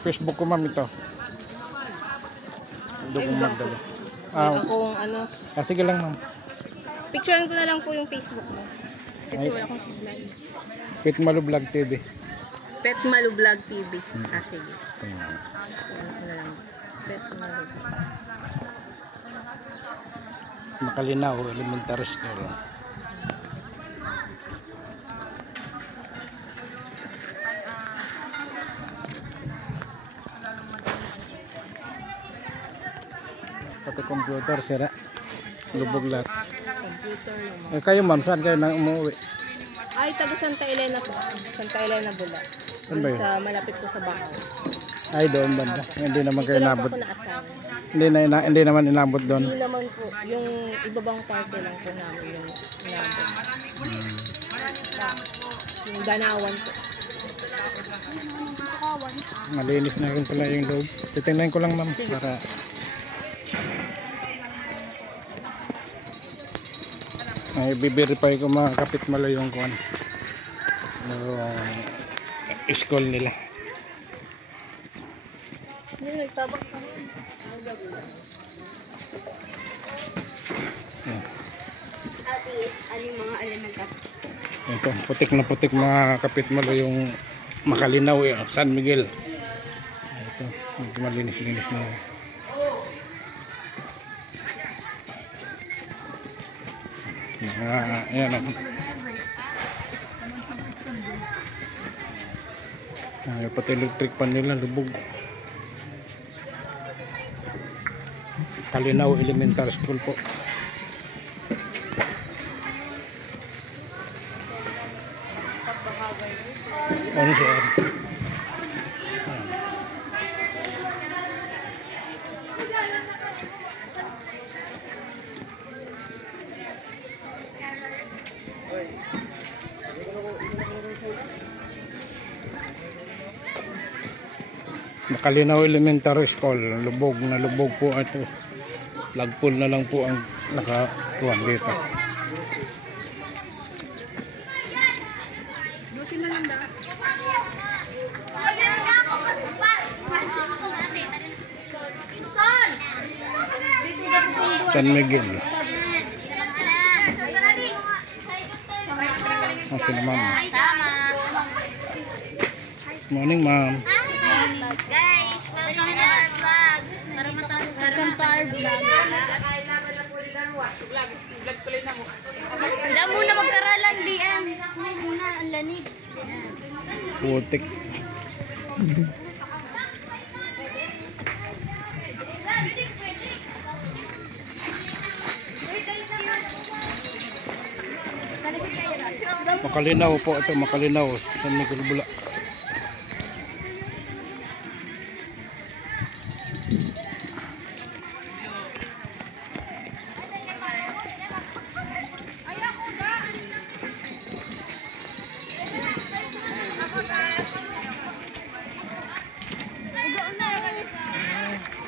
Facebook ko ma'am ito. Doon ko magdala. Kung ano. Sige lang ma'am. Picturean ko na lang po yung Facebook mo. Kasi wala akong signal. Pet Malu Vlog TV. Pet Malu Vlog TV. Sige. Pet Malu. Makalinaw, elementary school. Pati computer sira. Lubog lahat. Computer yung Eh kayo ma'am, saan kayo na umuwi? Ay, taga Santa Elena po. Santa Elena Bula. Saan ba yun? Sa malapit po sa Bacau. Ay doon banda. Hindi naman Dito kayo lang po inabot. ako naasawa. Hindi naman inabot doon. Hindi naman po. Yung ibabang parte lang po namin yung inabot. Yung Ganawan po. Malinis na rin pala yung loob. Titingnan ko lang ma'am para ay i-verify ko mga kapit malo yung kuan. Yung school nila. Hindi, nagtabak pa rin. Ate, ano yung mga elemental? Ito, putik na putik mga kapit malo yung Makalinaw yung San Miguel. Ito, malinis-linis na yun. Ayan ako. Pati electric pan nila lubog. Kalinaw Elementary School po. Ano siya? Makalinaw Elementary School, lubog na lubog po ito. Flagpole na lang po ang nakakuhan dito. San Miguel. Masih na ma'am. Morning ma'am. Guys, welcome to our vlog. Welcome to our vlog. Hindi muna magkaralan diyan. Muna ang lanig. Putik. Makalinaw po ito, Makalinaw San Miguel Bula.